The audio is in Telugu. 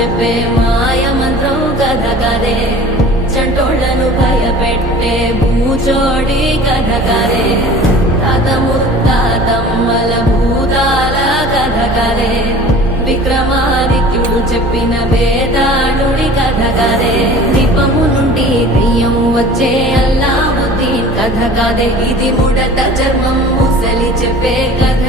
చెప్పే మాయ మంత్రం కథ కదే, చంటోళ్లను భయపెట్టే భూచోడి కథ కదే, తాత ముత్తాతమ్మల భూతాల కథ కదే, విక్రమాదిత్యుడు చెప్పిన వేదాళుడి కథ కదే, దీపము నుండి దెయ్యం వచ్చే అల్లావుద్దీన్ కథ కదే, ఇది ముడత చర్మం ముసలి చెప్పే కథ